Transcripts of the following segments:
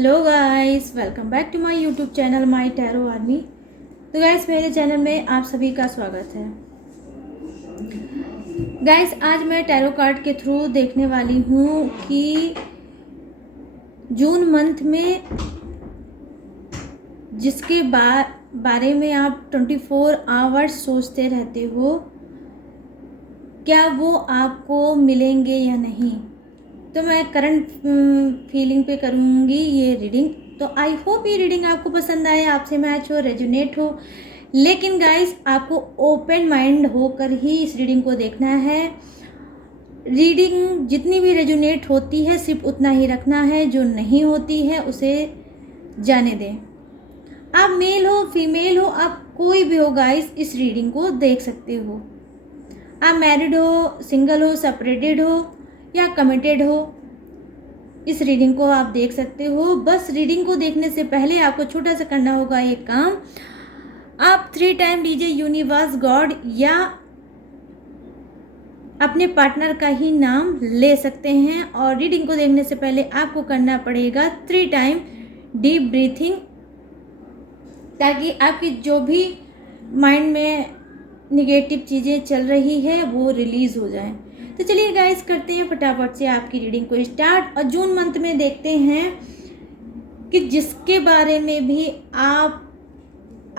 Hello guys, welcome back to my YouTube channel my tarot army. तो guys, मेरे channel में आप सभी का स्वागत है। गाइस, आज मैं टैरो कार्ड के थ्रू देखने वाली हूँ कि जून मंथ में जिसके बारे में आप 24 आवर्स सोचते रहते हो, क्या वो आपको मिलेंगे या नहीं। तो मैं करंट फीलिंग पे करूँगी ये रीडिंग। तो आई होप ये रीडिंग आपको पसंद आए, आपसे मैच हो, रेजोनेट हो। लेकिन गाइस, आपको ओपन माइंड होकर ही इस रीडिंग को देखना है। रीडिंग जितनी भी रेजोनेट होती है सिर्फ उतना ही रखना है, जो नहीं होती है उसे जाने दें। आप मेल हो, फीमेल हो, आप कोई भी हो गाइस, इस रीडिंग को देख सकते हो। आप मैरिड हो, सिंगल हो, सेपरेटेड हो या कमिटेड हो, इस रीडिंग को आप देख सकते हो। बस रीडिंग को देखने से पहले आपको छोटा सा करना होगा एक काम। आप 3 टाइम लीजिए यूनिवर्स, गॉड या अपने पार्टनर का ही नाम ले सकते हैं। और रीडिंग को देखने से पहले आपको करना पड़ेगा 3 टाइम डीप ब्रीथिंग, ताकि आपकी जो भी माइंड में निगेटिव चीज़ें चल रही है वो रिलीज़ हो जाए। तो चलिए गाइस, करते हैं फटाफट से आपकी रीडिंग को स्टार्ट। और जून मंथ में देखते हैं कि जिसके बारे में भी आप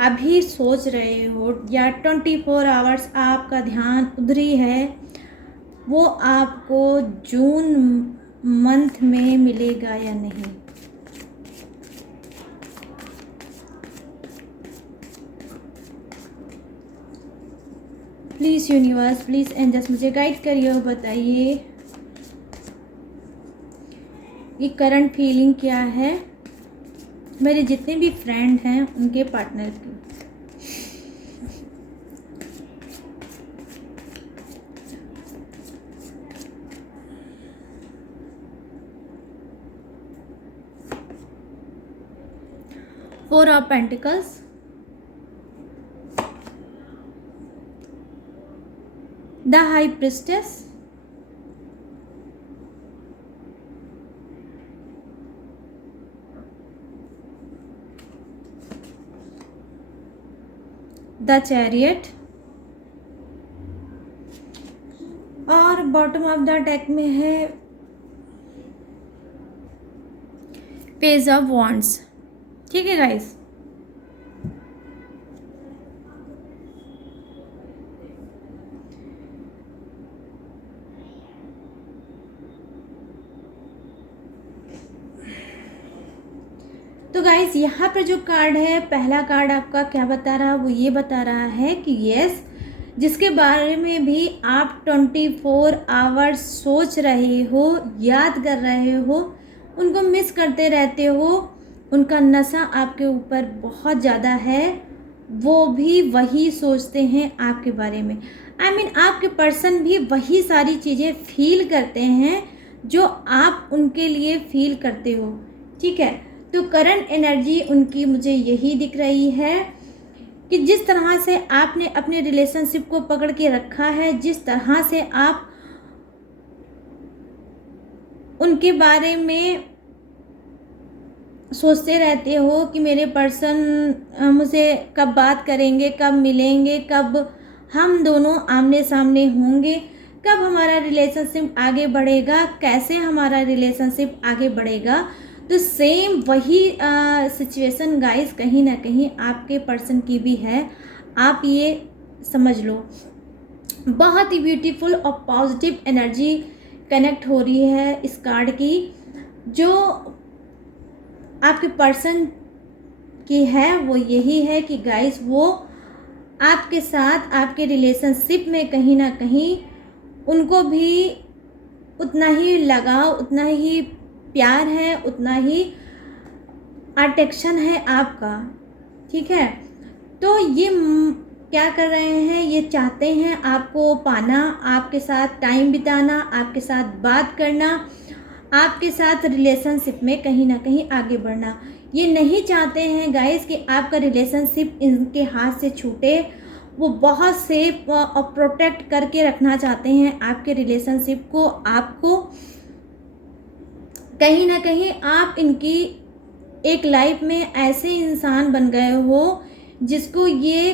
अभी सोच रहे हो या 24 आवर्स आपका ध्यान उधर ही है, वो आपको जून मंथ में मिलेगा या नहीं। प्लीज़ यूनिवर्स, प्लीज़ एंजल्स मुझे गाइड करिए और बताइए ये करंट फीलिंग क्या है मेरे जितने भी फ्रेंड हैं उनके पार्टनर की। Four of Pentacles, the High Priestess, the Chariot, और बॉटम ऑफ द डेक में है पेज ऑफ वॉन्ड्स। ठीक है गाइस, तो गाइस यहाँ पर जो कार्ड है, पहला कार्ड आपका क्या बता रहा है, वो ये बता रहा है कि यस, जिसके बारे में भी आप 24 आवर्स सोच रहे हो, याद कर रहे हो, उनको मिस करते रहते हो, उनका नशा आपके ऊपर बहुत ज़्यादा है, वो भी वही सोचते हैं आपके बारे में। आपके पर्सन भी वही सारी चीज़ें फील करते हैं जो आप उनके लिए फील करते हो। ठीक है, तो करंट एनर्जी उनकी मुझे यही दिख रही है कि जिस तरह से आपने अपने रिलेशनशिप को पकड़ के रखा है, जिस तरह से आप उनके बारे में सोचते रहते हो कि मेरे पर्सन मुझसे कब बात करेंगे, कब मिलेंगे, कब हम दोनों आमने सामने होंगे, कब हमारा रिलेशनशिप आगे बढ़ेगा, कैसे हमारा रिलेशनशिप आगे बढ़ेगा। तो सेम वही सिचुएशन गाइस कहीं ना कहीं आपके पर्सन की भी है। आप ये समझ लो, बहुत ही ब्यूटीफुल और पॉजिटिव एनर्जी कनेक्ट हो रही है इस कार्ड की, जो आपके पर्सन की है वो यही है कि गाइस वो आपके साथ, आपके रिलेशनशिप में कहीं ना कहीं उनको भी उतना ही लगाव, उतना ही प्यार है, उतना ही अट्रैक्शन है आपका। ठीक है, तो ये क्या कर रहे हैं, ये चाहते हैं आपको पाना, आपके साथ टाइम बिताना, आपके साथ बात करना, आपके साथ रिलेशनशिप में कहीं ना कहीं आगे बढ़ना। ये नहीं चाहते हैं गाइस कि आपका रिलेशनशिप इनके हाथ से छूटे। वो बहुत सेफ और प्रोटेक्ट करके रखना चाहते हैं आपके रिलेशनशिप को। आपको कहीं ना कहीं आप इनकी एक लाइफ में ऐसे इंसान बन गए हो जिसको ये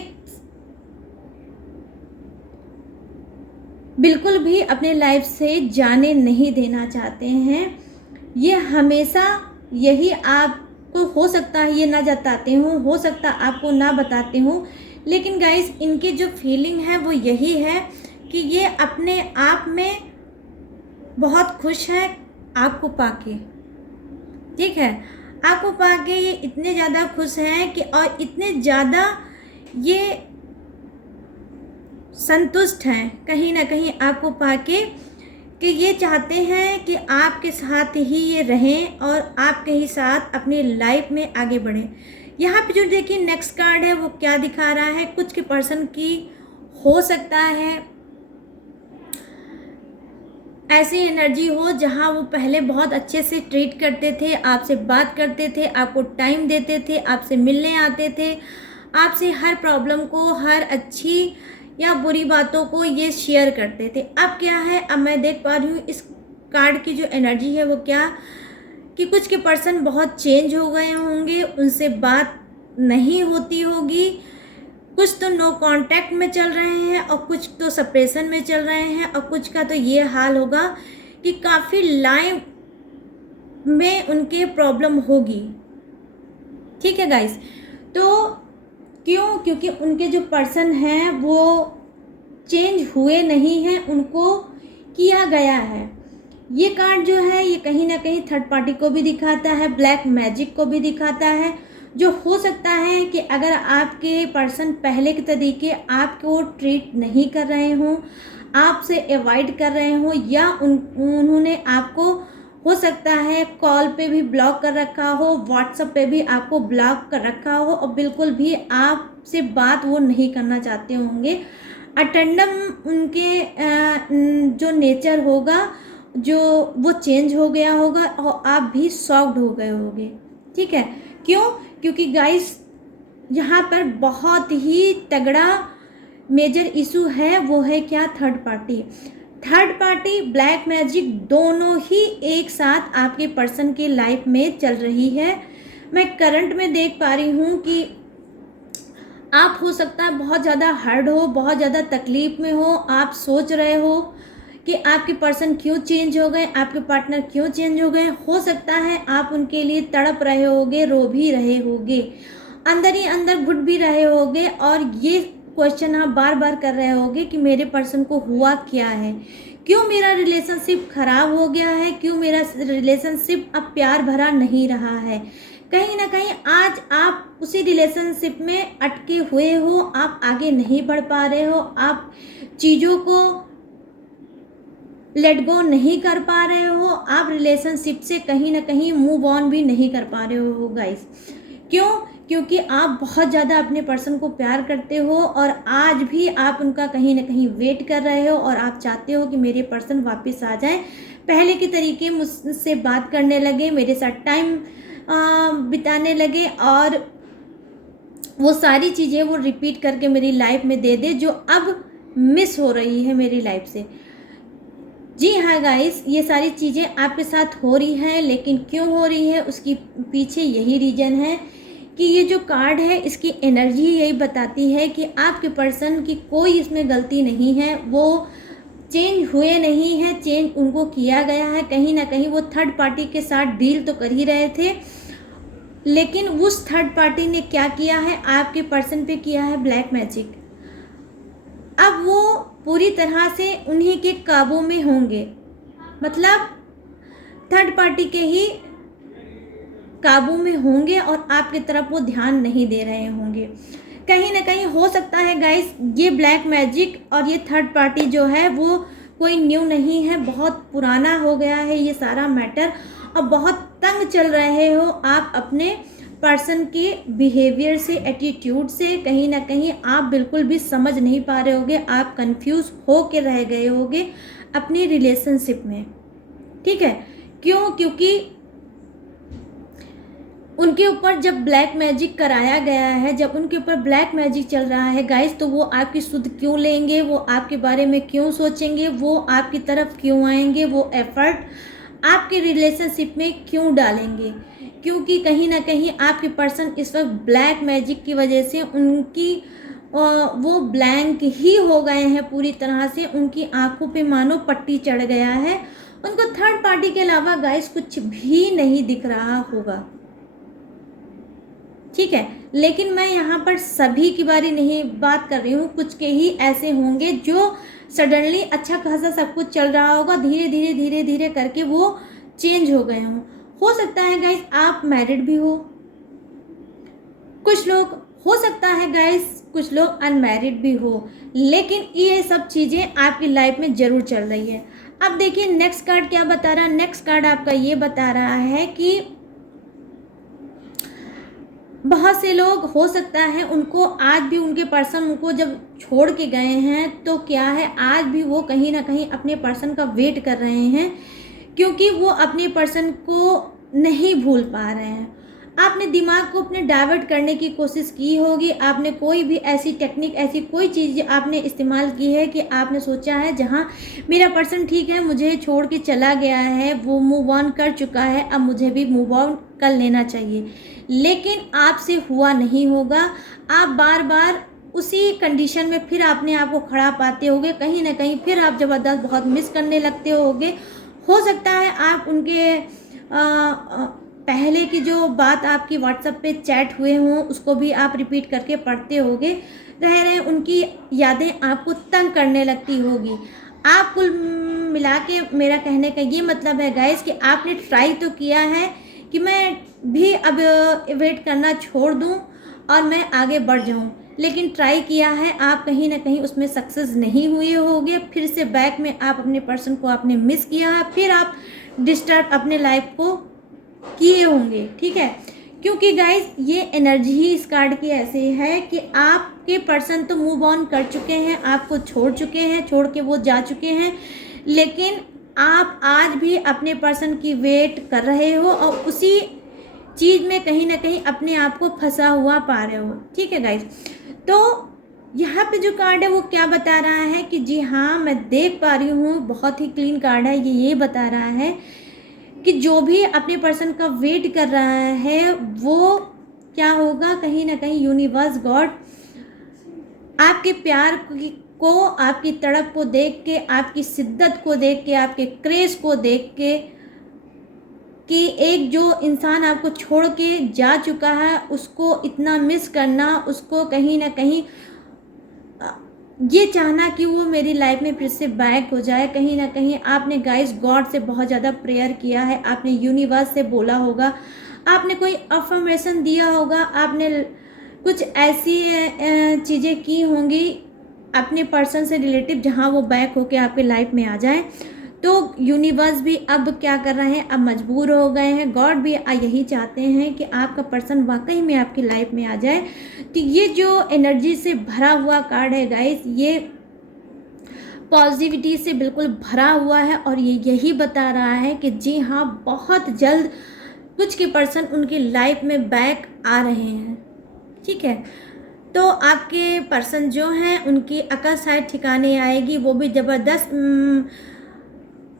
बिल्कुल भी अपने लाइफ से जाने नहीं देना चाहते हैं। ये हमेशा यही आपको हो सकता है ये ना जताते हों, हो सकता आपको ना बताते हों, लेकिन गाइस इनकी जो फीलिंग है वो यही है कि ये अपने आप में बहुत खुश है आपको पाके। ठीक है, आपको पाके ये इतने ज़्यादा खुश हैं कि और इतने ज़्यादा ये संतुष्ट हैं कहीं ना कहीं आपको पाके कि ये चाहते हैं कि आपके साथ ही ये रहें और आपके ही साथ अपनी लाइफ में आगे बढ़ें। यहाँ पे जो देखिए नेक्स्ट कार्ड है वो क्या दिखा रहा है, कुछ के पर्सन की हो सकता है ऐसी एनर्जी हो जहाँ वो पहले बहुत अच्छे से ट्रीट करते थे, आपसे बात करते थे, आपको टाइम देते थे, आपसे मिलने आते थे, आपसे हर प्रॉब्लम को, हर अच्छी या बुरी बातों को ये शेयर करते थे। अब क्या है, अब मैं देख पा रही हूँ इस कार्ड की जो एनर्जी है वो क्या कि कुछ के पर्सन बहुत चेंज हो गए होंगे, उनसे बात नहीं होती होगी, कुछ तो नो कांटेक्ट में चल रहे हैं और कुछ तो सेपरेशन में चल रहे हैं और कुछ का तो ये हाल होगा कि काफ़ी लाइफ में उनके प्रॉब्लम होगी। ठीक है गाइस, तो क्यों? क्योंकि उनके जो पर्सन हैं वो चेंज हुए नहीं हैं, उनको किया गया है। ये कार्ड जो है ये कहीं ना कहीं थर्ड पार्टी को भी दिखाता है, ब्लैक मैजिक को भी दिखाता है, जो हो सकता है कि अगर आपके पर्सन पहले के तरीके आपको ट्रीट नहीं कर रहे हों, आपसे अवॉइड कर रहे हों, या उन्होंने आपको हो सकता है कॉल पे भी ब्लॉक कर रखा हो, व्हाट्सएप पे भी आपको ब्लॉक कर रखा हो और बिल्कुल भी आपसे बात वो नहीं करना चाहते होंगे। अटेंडम उनके जो नेचर होगा जो वो चेंज हो गया होगा और आप भी शॉक्ड हो गए होंगे। ठीक है, क्यों? क्योंकि गाइस यहाँ पर बहुत ही तगड़ा मेजर इशू है, वो है क्या? Third party. Third party, black magic दोनों ही एक साथ आपके पर्सन के लाइफ में चल रही है। मैं करंट में देख पा रही हूँ कि आप हो सकता है बहुत ज़्यादा हर्ट हो, बहुत ज़्यादा तकलीफ में हो, आप सोच रहे हो कि आपके पर्सन क्यों चेंज हो गए, आपके पार्टनर क्यों चेंज हो गए। हो सकता है आप उनके लिए तड़प रहे होगे, रो भी रहे होगे, अंदर ही अंदर घुट भी रहे होगे और ये क्वेश्चन आप बार बार कर रहे होगे कि मेरे पर्सन को हुआ क्या है, क्यों मेरा रिलेशनशिप खराब हो गया है, क्यों मेरा रिलेशनशिप अब प्यार भरा नहीं रहा है। कहीं ना कहीं आज आप उसी रिलेशनशिप में अटके हुए हो, आप आगे नहीं बढ़ पा रहे हो, आप चीज़ों को लेट गो नहीं कर पा रहे हो, आप रिलेशनशिप से कहीं ना कहीं मूव ऑन भी नहीं कर पा रहे हो गाइस। क्यों? क्योंकि आप बहुत ज़्यादा अपने पर्सन को प्यार करते हो और आज भी आप उनका कहीं ना कहीं वेट कर रहे हो और आप चाहते हो कि मेरे पर्सन वापस आ जाए, पहले के तरीके मुझसे बात करने लगे, मेरे साथ टाइम बिताने लगे और वो सारी चीज़ें वो रिपीट करके मेरी लाइफ में दे दे जो अब मिस हो रही है मेरी लाइफ से। जी हाँ गाइस, ये सारी चीज़ें आपके साथ हो रही हैं, लेकिन क्यों हो रही है उसकी पीछे यही रीज़न है कि ये जो कार्ड है इसकी एनर्जी यही बताती है कि आपके पर्सन की कोई इसमें गलती नहीं है, वो चेंज हुए नहीं हैं, चेंज उनको किया गया है। कहीं ना कहीं वो थर्ड पार्टी के साथ डील तो कर ही रहे थे, लेकिन उस थर्ड पार्टी ने क्या किया है, आपके पर्सन पे किया है ब्लैक मैजिक। अब वो पूरी तरह से उन्हीं के काबू में होंगे, मतलब थर्ड पार्टी के ही काबू में होंगे और आपकी तरफ वो ध्यान नहीं दे रहे होंगे। कहीं ना कहीं हो सकता है गाइस ये ब्लैक मैजिक और ये थर्ड पार्टी जो है वो कोई न्यू नहीं है, बहुत पुराना हो गया है ये सारा मैटर और बहुत तंग चल रहे हो आप अपने पर्सन के बिहेवियर से, एटीट्यूड से। कहीं ना कहीं आप बिल्कुल भी समझ नहीं पा रहे होगे, आप कंफ्यूज हो के रह गए होगे अपनी रिलेशनशिप में। ठीक है, क्यों? क्योंकि उनके ऊपर जब ब्लैक मैजिक कराया गया है, जब उनके ऊपर ब्लैक मैजिक चल रहा है गाइस, तो वो आपकी सुध क्यों लेंगे, वो आपके बारे में क्यों सोचेंगे, वो आपकी तरफ क्यों आएंगे, वो एफर्ट आपके रिलेशनशिप में क्यों डालेंगे? क्योंकि कहीं ना कहीं आपके पर्सन इस वक्त ब्लैक मैजिक की वजह से उनकी वो ब्लैंक ही हो गए हैं पूरी तरह से। उनकी आंखों पे मानो पट्टी चढ़ गया है। उनको थर्ड पार्टी के अलावा गाइस कुछ भी नहीं दिख रहा होगा, ठीक है। लेकिन मैं यहाँ पर सभी की बारे नहीं बात कर रही हूँ, कुछ के ही ऐसे होंगे जो सडनली अच्छा खासा सब कुछ चल रहा होगा, धीरे धीरे धीरे धीरे करके वो चेंज हो गए हों। हो सकता है गाइस आप मैरिड भी हो, कुछ लोग, हो सकता है गाइस कुछ लोग अनमैरिड भी हो, लेकिन ये सब चीज़ें आपकी लाइफ में ज़रूर चल रही है। अब देखिए नेक्स्ट कार्ड क्या बता रहा है। नेक्स्ट कार्ड आपका ये बता रहा है कि बहुत से लोग हो सकता है उनको आज भी उनके पर्सन उनको जब छोड़ के गए हैं तो क्या है आज भी वो कहीं ना कहीं अपने पर्सन का वेट कर रहे हैं, क्योंकि वो अपने पर्सन को नहीं भूल पा रहे हैं। आपने दिमाग को अपने डाइवर्ट करने की कोशिश की होगी, आपने कोई भी ऐसी टेक्निक, ऐसी कोई चीज़ आपने इस्तेमाल की है कि आपने सोचा है जहाँ मेरा पर्सन ठीक है, मुझे छोड़ के चला गया है, वो मूव ऑन कर चुका है, अब मुझे भी मूव ऑन कर लेना चाहिए, लेकिन आपसे हुआ नहीं होगा। आप बार बार उसी कंडीशन में फिर अपने आप को खड़ा पाते होगे, कहीं ना कहीं फिर आप ज़बरदस्त बहुत मिस करने लगते होगे। हो सकता है आप उनके पहले की जो बात आपकी व्हाट्सएप पे चैट हुए हों उसको भी आप रिपीट करके पढ़ते होगे, रह रहे उनकी यादें आपको तंग करने लगती होगी। आप कुल मिला के मेरा कहने का ये मतलब है गाइस कि आपने ट्राई तो किया है कि मैं भी अब वेट करना छोड़ दूं और मैं आगे बढ़ जाऊं, लेकिन ट्राई किया है, आप कहीं ना कहीं उसमें सक्सेस नहीं हुए होगे। फिर से बैक में आप अपने पर्सन को आपने मिस किया है, फिर आप डिस्टर्ब अपने लाइफ को किए होंगे, ठीक है। क्योंकि गाइस ये एनर्जी ही इस कार्ड की ऐसी है कि आपके पर्सन तो मूव ऑन कर चुके हैं, आपको छोड़ चुके हैं, छोड़ के वो जा चुके हैं, लेकिन आप आज भी अपने पर्सन की वेट कर रहे हो और उसी चीज़ में कहीं ना कहीं अपने आप को फंसा हुआ पा रहे हो, ठीक है गाइस। तो यहाँ पे जो कार्ड है वो क्या बता रहा है कि जी हाँ मैं देख पा रही हूँ, बहुत ही क्लीन कार्ड है, ये बता रहा है कि जो भी अपने पर्सन का वेट कर रहा है वो क्या होगा, कहीं ना कहीं यूनिवर्स गॉड आपके प्यार को, आपकी तड़प को देख के, आपकी शिद्दत को देख के, आपके क्रेज को देख के कि एक जो इंसान आपको छोड़ के जा चुका है उसको इतना मिस करना, उसको कहीं ना कहीं ये चाहना कि वो मेरी लाइफ में फिर से बैक हो जाए। कहीं ना कहीं आपने गाइस गॉड से बहुत ज़्यादा प्रेयर किया है, आपने यूनिवर्स से बोला होगा, आपने कोई अफर्मेशन दिया होगा, आपने कुछ ऐसी चीज़ें की होंगी अपने पर्सन से रिलेटिव जहां वो बैक होके आपके लाइफ में आ जाए। तो यूनिवर्स भी अब क्या कर रहे हैं, अब मजबूर हो गए हैं, गॉड भी यही चाहते हैं कि आपका पर्सन वाकई में आपकी लाइफ में आ जाए। तो ये जो एनर्जी से भरा हुआ कार्ड है गाइस, ये पॉजिटिविटी से बिल्कुल भरा हुआ है और ये यही बता रहा है कि जी हाँ बहुत जल्द कुछ के पर्सन उनकी लाइफ में बैक आ रहे हैं, ठीक है। तो आपके पर्सन जो हैं उनकी अकल शायद ठिकाने आएगी, वो भी ज़बरदस्त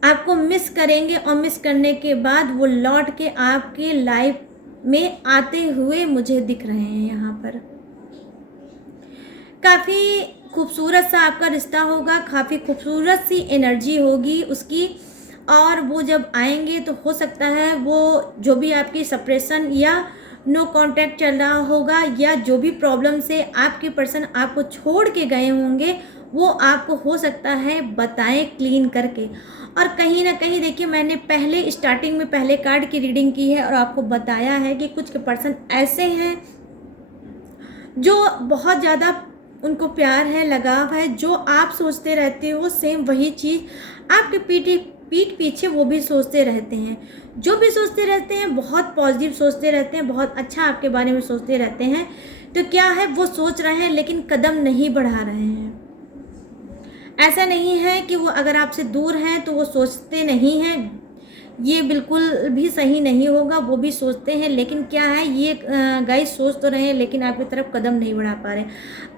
आपको मिस करेंगे और मिस करने के बाद वो लौट के आपके लाइफ में आते हुए मुझे दिख रहे हैं। यहाँ पर काफ़ी खूबसूरत सा आपका रिश्ता होगा, काफ़ी खूबसूरत सी एनर्जी होगी उसकी, और वो जब आएंगे तो हो सकता है वो जो भी आपकी सप्रेशन या नो कांटेक्ट चल रहा होगा या जो भी प्रॉब्लम से आपके पर्सन आपको छोड़ के गए होंगे वो आपको हो सकता है बताएं क्लीन करके। और कहीं ना कहीं देखिए मैंने पहले स्टार्टिंग में पहले कार्ड की रीडिंग की है और आपको बताया है कि कुछ के पर्सन ऐसे हैं जो बहुत ज़्यादा उनको प्यार है, लगाव है, जो आप सोचते रहते हो सेम वही चीज़ आपके पीठ पीछे वो भी सोचते रहते हैं, जो भी सोचते रहते हैं बहुत पॉजिटिव सोचते रहते हैं, बहुत अच्छा आपके बारे में सोचते रहते हैं। तो क्या है वो सोच रहे हैं लेकिन कदम नहीं बढ़ा रहे हैं। ऐसा नहीं है कि वो अगर आपसे दूर हैं तो वो सोचते नहीं हैं, ये बिल्कुल भी सही नहीं होगा, वो भी सोचते हैं, लेकिन क्या है ये गाइस सोच तो रहे हैं लेकिन आपकी तरफ कदम नहीं बढ़ा पा रहे।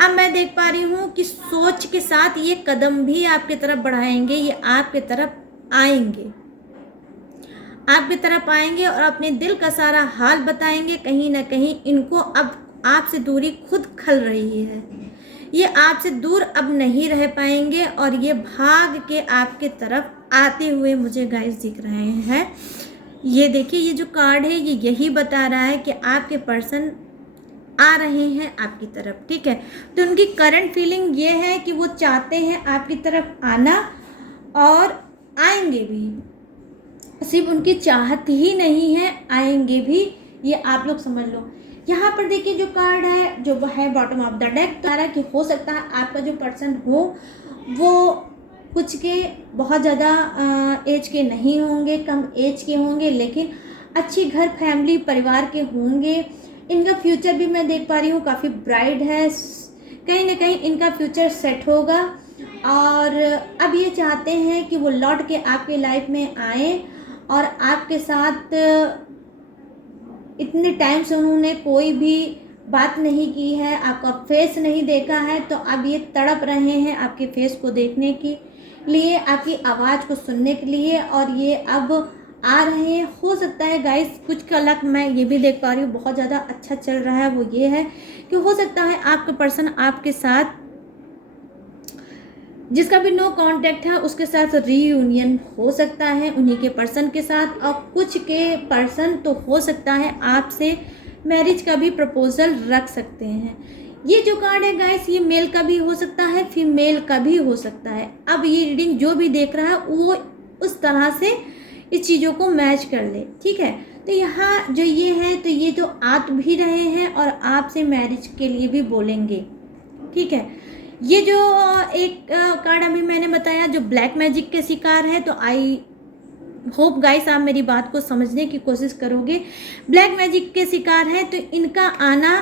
अब मैं देख पा रही हूँ कि सोच के साथ ये कदम भी आपकी तरफ बढ़ाएंगे, ये आपकी तरफ आएंगे, आपकी तरफ आएंगे और अपने दिल का सारा हाल बताएंगे। कहीं ना कहीं इनको अब आपसे दूरी खुद खल रही है, ये आपसे दूर अब नहीं रह पाएंगे और ये भाग के आपके तरफ आते हुए मुझे गाइस दिख रहे हैं। ये देखिए, ये जो कार्ड है ये यही बता रहा है कि आपके पर्सन आ रहे हैं आपकी तरफ, ठीक है। तो उनकी करंट फीलिंग ये है कि वो चाहते हैं आपकी तरफ आना और आएंगे भी। सिर्फ उनकी चाहत ही नहीं है, आएंगे भी, ये आप लोग समझ लो। यहाँ पर देखिए जो कार्ड है जो है बॉटम ऑफ द डेक, तो कि हो सकता है आपका जो पर्सन हो वो कुछ के बहुत ज़्यादा एज के नहीं होंगे, कम एज के होंगे, लेकिन अच्छी घर फैमिली परिवार के होंगे। इनका फ्यूचर भी मैं देख पा रही हूँ काफ़ी ब्राइट है, कहीं ना कहीं इनका फ्यूचर सेट होगा और अब ये चाहते हैं कि वो लौट के आपके लाइफ में आए और आपके साथ इतने टाइम से उन्होंने कोई भी बात नहीं की है, आपका फेस नहीं देखा है, तो अब ये तड़प रहे हैं आपके फेस को देखने के लिए, आपकी आवाज़ को सुनने के लिए, और ये अब आ रहे हैं। हो सकता है गाइस कुछ का लक मैं ये भी देख पा रही हूँ बहुत ज़्यादा अच्छा चल रहा है, वो ये है कि हो सकता है आपका पर्सन आपके साथ, जिसका भी नो कांटेक्ट है उसके साथ रीयूनियन हो सकता है उन्हीं के पर्सन के साथ, और कुछ के पर्सन तो हो सकता है आपसे मैरिज का भी प्रपोजल रख सकते हैं। ये जो कार्ड है गाइस ये मेल का भी हो सकता है, फीमेल का भी हो सकता है। अब ये रीडिंग जो भी देख रहा है वो उस तरह से इस चीज़ों को मैच कर ले, ठीक है। तो यहाँ जो ये है तो ये जो आ भी रहे हैं और आपसे मैरिज के लिए भी बोलेंगे, ठीक है। ये जो एक कार्ड अभी मैंने बताया जो ब्लैक मैजिक के शिकार है, तो आई होप गाइस आप मेरी बात को समझने की कोशिश करोगे। ब्लैक मैजिक के शिकार है तो इनका आना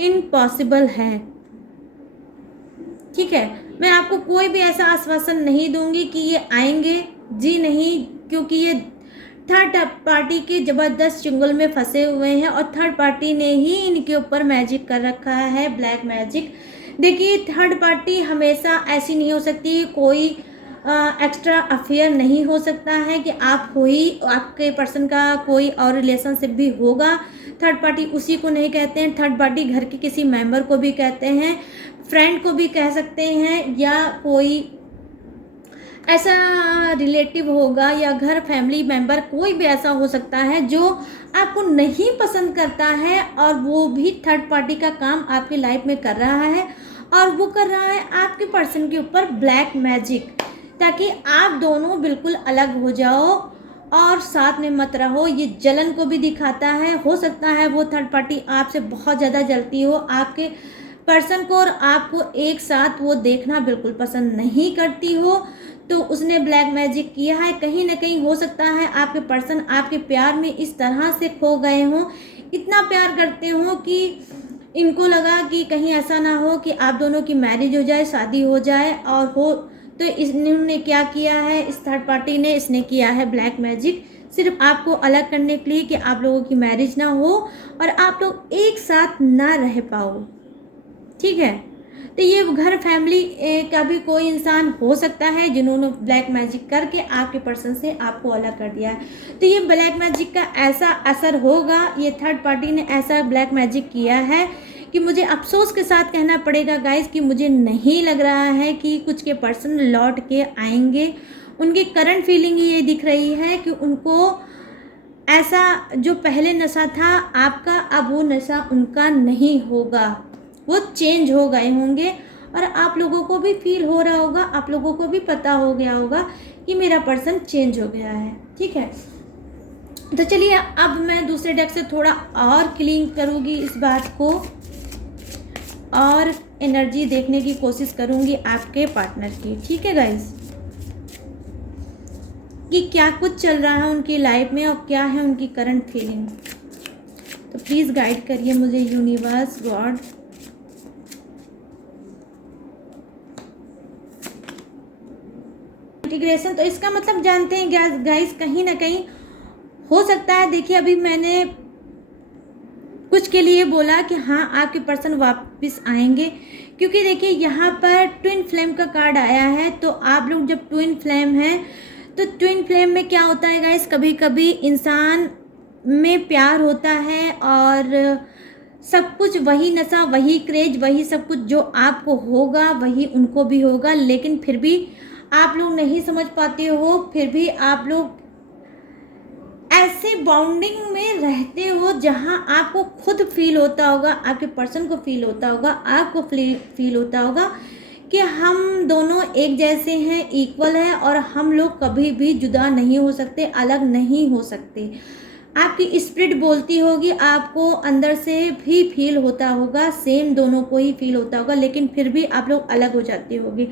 इम्पॉसिबल है, ठीक है। मैं आपको कोई भी ऐसा आश्वासन नहीं दूंगी कि ये आएंगे, जी नहीं, क्योंकि ये थर्ड पार्टी के ज़बरदस्त चुंगल में फंसे हुए हैं और थर्ड पार्टी ने ही इनके ऊपर मैजिक कर रखा है, ब्लैक मैजिक। देखिए थर्ड पार्टी हमेशा ऐसी नहीं हो सकती, कोई एक्स्ट्रा अफेयर नहीं हो सकता है कि आप हो ही, आपके पर्सन का कोई और रिलेशनशिप भी होगा। थर्ड पार्टी उसी को नहीं कहते हैं, थर्ड पार्टी घर के किसी मेंबर को भी कहते हैं, फ्रेंड को भी कह सकते हैं, या कोई ऐसा रिलेटिव होगा या घर फैमिली मेंबर, कोई भी ऐसा हो सकता है जो आपको नहीं पसंद करता है और वो भी थर्ड पार्टी का काम आपकी लाइफ में कर रहा है, और वो कर रहा है आपके पर्सन के ऊपर ब्लैक मैजिक, ताकि आप दोनों बिल्कुल अलग हो जाओ और साथ में मत रहो। ये जलन को भी दिखाता है, हो सकता है वो थर्ड पार्टी आपसे बहुत ज़्यादा जलती हो, आपके पर्सन को और आपको एक साथ वो देखना बिल्कुल पसंद नहीं करती हो, तो उसने ब्लैक मैजिक किया है। कहीं ना कहीं हो सकता है आपके पर्सन आपके प्यार में इस तरह से खो गए हों, इतना प्यार करते हों कि इनको लगा कि कहीं ऐसा ना हो कि आप दोनों की मैरिज हो जाए, शादी हो जाए, और हो तो इन्होंने क्या किया है, इस थर्ड पार्टी ने, इसने किया है ब्लैक मैजिक सिर्फ आपको अलग करने के लिए कि आप लोगों की मैरिज ना हो और आप लोग एक साथ ना रह पाओ, ठीक है। तो ये घर फैमिली का भी कोई इंसान हो सकता है जिन्होंने ब्लैक मैजिक करके आपके पर्सन से आपको अलग कर दिया है। तो ये ब्लैक मैजिक का ऐसा असर होगा, ये थर्ड पार्टी ने ऐसा ब्लैक मैजिक किया है कि मुझे अफसोस के साथ कहना पड़ेगा गाइस कि मुझे नहीं लग रहा है कि कुछ के पर्सन लौट के आएंगे। उनकी करंट फीलिंग ये दिख रही है कि उनको ऐसा जो पहले नशा था आपका, अब वो नशा उनका नहीं होगा, वो चेंज हो गए होंगे और आप लोगों को भी फील हो रहा होगा, आप लोगों को भी पता हो गया होगा कि मेरा पर्सन चेंज हो गया है, ठीक है। तो चलिए अब मैं दूसरे डेक से थोड़ा और क्लीन करूँगी इस बात को और एनर्जी देखने की कोशिश करूँगी आपके पार्टनर की, ठीक है गाइस, कि क्या कुछ चल रहा है उनकी लाइफ में और क्या है उनकी करंट फीलिंग। तो प्लीज़ गाइड करिए मुझे यूनिवर्स, गॉड। इंटीग्रेशन, तो इसका मतलब जानते हैं गाइस कहीं ना कहीं हो सकता है, देखिए अभी मैंने कुछ के लिए बोला कि हाँ आपके पर्सन वापस आएंगे, क्योंकि देखिए यहाँ पर ट्विन फ्लेम का कार्ड आया है। तो आप लोग जब ट्विन फ्लेम हैं तो ट्विन फ्लेम में क्या होता है गाइस, कभी कभी इंसान में प्यार होता है और सब कुछ वही नशा, वही क्रेज, वही सब कुछ जो आपको होगा वही उनको भी होगा, लेकिन फिर भी आप लोग नहीं समझ पाते हो, फिर भी आप लोग ऐसे बॉन्डिंग में रहते हो जहां आपको खुद फील होता होगा, आपके पर्सन को फील होता होगा, आपको फील होता होगा कि हम दोनों एक जैसे हैं, इक्वल हैं और हम लोग कभी भी जुदा नहीं हो सकते, अलग नहीं हो सकते। आपकी स्पिरिट बोलती होगी, आपको अंदर से भी फील होता होगा, सेम दोनों को ही फील होता होगा, लेकिन फिर भी आप लोग अलग हो जाते होगे।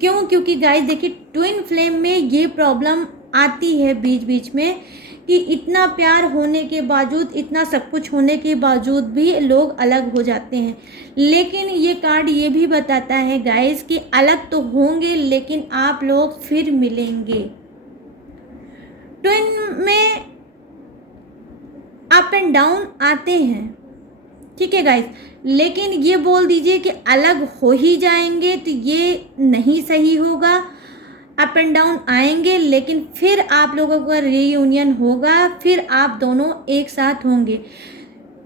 क्यों? क्योंकि गाइस देखिए, ट्विन फ्लेम में ये प्रॉब्लम आती है बीच बीच में कि इतना प्यार होने के बावजूद, इतना सब कुछ होने के बावजूद भी लोग अलग हो जाते हैं। लेकिन ये कार्ड ये भी बताता है गाइस कि अलग तो होंगे लेकिन आप लोग फिर मिलेंगे। ट्विन में अप एंड डाउन आते हैं, ठीक है गाइस, लेकिन ये बोल दीजिए कि अलग हो ही जाएंगे तो ये नहीं सही होगा। अप एंड डाउन आएंगे लेकिन फिर आप लोगों का रीयूनियन होगा, फिर आप दोनों एक साथ होंगे।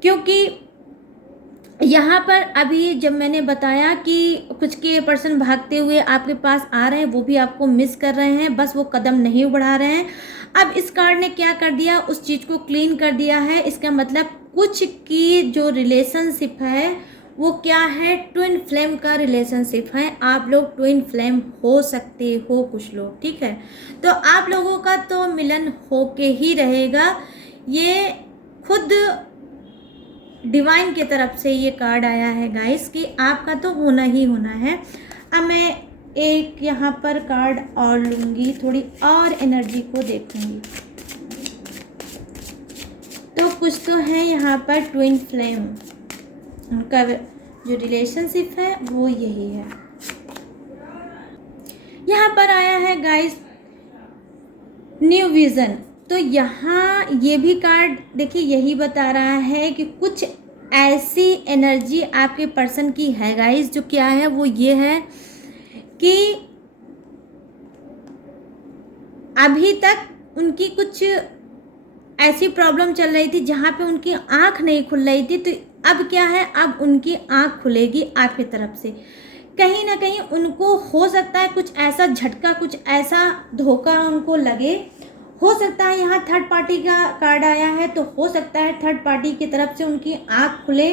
क्योंकि यहाँ पर अभी जब मैंने बताया कि कुछ के पर्सन भागते हुए आपके पास आ रहे हैं, वो भी आपको मिस कर रहे हैं, बस वो कदम नहीं बढ़ा रहे हैं। अब इस कार्ड ने क्या कर दिया, उस चीज़ को क्लीन कर दिया है। इसका मतलब कुछ की जो रिलेशनशिप है वो क्या है, ट्विन फ्लेम का रिलेशनशिप है। आप लोग ट्विन फ्लेम हो सकते हो कुछ लोग, ठीक है। तो आप लोगों का तो मिलन होके ही रहेगा, ये खुद डिवाइन की तरफ से ये कार्ड आया है गाइस कि आपका तो होना ही होना है। अब मैं एक यहाँ पर कार्ड और लूँगी, थोड़ी और एनर्जी को देखूँगी। तो कुछ तो है यहाँ पर ट्विन फ्लेम, उनका जो रिलेशनशिप है वो यही है। यहाँ पर आया है गाइस न्यू विज़न। तो यहाँ ये भी कार्ड देखिए यही बता रहा है कि कुछ ऐसी एनर्जी आपके पर्सन की है गाइस, जो क्या है वो ये है कि अभी तक उनकी कुछ ऐसी प्रॉब्लम चल रही थी जहाँ पे उनकी आँख नहीं खुल रही थी, तो अब क्या है, अब उनकी आँख खुलेगी आपकी तरफ से। कहीं ना कहीं उनको हो सकता है कुछ ऐसा झटका, कुछ ऐसा धोखा उनको लगे। हो सकता है यहाँ थर्ड पार्टी का कार्ड आया है, तो हो सकता है थर्ड पार्टी की तरफ से उनकी आँख खुले।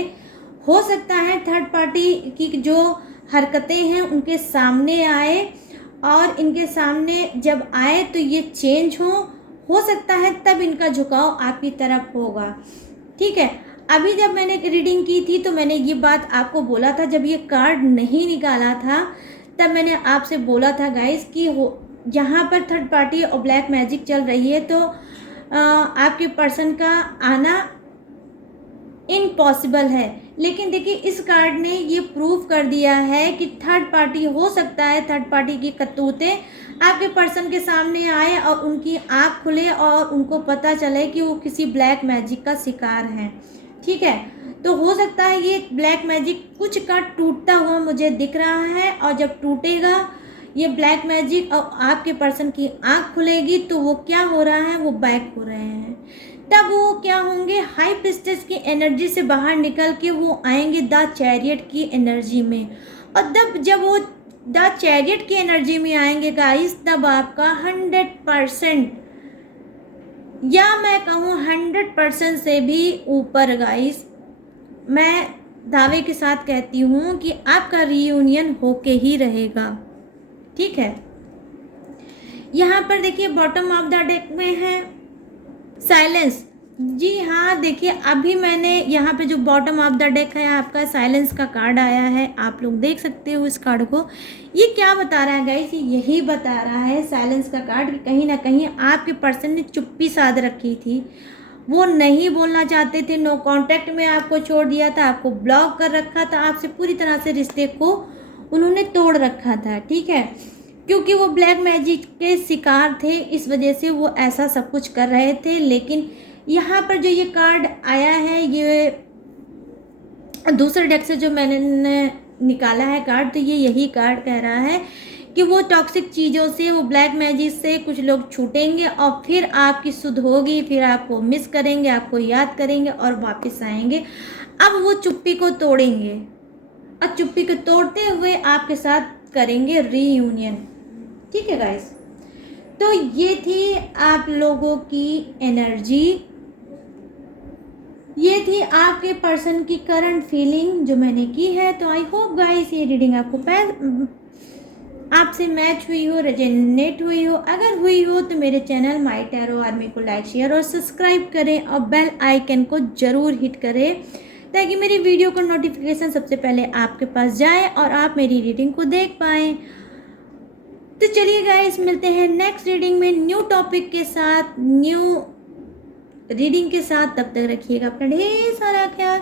हो सकता है थर्ड पार्टी की जो हरकतें हैं उनके सामने आए और इनके सामने जब आए तो ये चेंज हो सकता है तब इनका झुकाव आपकी तरफ होगा, ठीक है। अभी जब मैंने रीडिंग की थी तो मैंने ये बात आपको बोला था, जब ये कार्ड नहीं निकाला था तब मैंने आपसे बोला था गाइस कि यहाँ पर थर्ड पार्टी और ब्लैक मैजिक चल रही है, तो आपके पर्सन का आना इम्पॉसिबल है। लेकिन देखिए इस कार्ड ने ये प्रूव कर दिया है कि थर्ड पार्टी हो सकता है, थर्ड पार्टी की करतूतें आपके पर्सन के सामने आए और उनकी आँख खुले और उनको पता चले कि वो किसी ब्लैक मैजिक का शिकार हैं, ठीक है। तो हो सकता है ये ब्लैक मैजिक कुछ का टूटता हुआ मुझे दिख रहा है, और जब टूटेगा ये ब्लैक मैजिक और आपके पर्सन की आँख खुलेगी तो वो क्या हो रहा है, वो बैक हो रहे हैं। तब वो क्या होंगे, हाई प्रिस्टेस की एनर्जी से बाहर निकल के वो आएंगे द चैरियट की एनर्जी में। और तब जब वो द चैरियट की एनर्जी में आएंगे गाइस, तब आपका 100% या मैं कहूँ 100% से भी ऊपर गाइस, मैं दावे के साथ कहती हूँ कि आपका रीयूनियन होके ही रहेगा, ठीक है। यहाँ पर देखिए बॉटम ऑफ द डेक में है साइलेंस। जी हाँ, देखिए अभी मैंने यहाँ पे जो बॉटम ऑफ द डेक है आपका साइलेंस का कार्ड आया है, आप लोग देख सकते हो इस कार्ड को। ये क्या बता रहा है गाइस, यही बता रहा है साइलेंस का कार्ड कि कहीं ना कहीं आपके पर्सन ने चुप्पी साध रखी थी, वो नहीं बोलना चाहते थे, नो कांटेक्ट में आपको छोड़ दिया था, आपको ब्लॉक कर रखा था, आपसे पूरी तरह से रिश्ते को उन्होंने तोड़ रखा था, ठीक है। क्योंकि वो ब्लैक मैजिक के शिकार थे, इस वजह से वो ऐसा सब कुछ कर रहे थे। लेकिन यहाँ पर जो ये कार्ड आया है, ये दूसरे डेक से जो मैंने निकाला है कार्ड, तो ये यही कार्ड कह रहा है कि वो टॉक्सिक चीज़ों से, वो ब्लैक मैजिक से कुछ लोग छूटेंगे और फिर आपकी सुध होगी, फिर आपको मिस करेंगे, आपको याद करेंगे और वापस आएंगे। अब वो चुप्पी को तोड़ेंगे और चुप्पी को तोड़ते हुए आपके साथ करेंगे रीयूनियन। ठीक है गाइस, तो ये थी आप लोगों की एनर्जी, ये थी आपके पर्सन की करंट फीलिंग जो मैंने की है। तो आई होप गाइस ये रीडिंग आपको आपसे मैच हुई हो, रेजोनेट हुई हो। अगर हुई हो तो मेरे चैनल माय टैरो आर्मी को लाइक, शेयर और सब्सक्राइब करें और बेल आइकन को ज़रूर हिट करें ताकि मेरी वीडियो का नोटिफिकेशन सबसे पहले आपके पास जाए और आप मेरी रीडिंग को देख पाएँ। तो चलिए गाइस, मिलते हैं नेक्स्ट रीडिंग में न्यू टॉपिक के साथ, न्यू रीडिंग के साथ। तब तक रखिएगा अपना ढेर सारा ख्याल।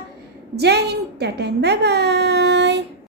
जय Hind, tata and bye bye.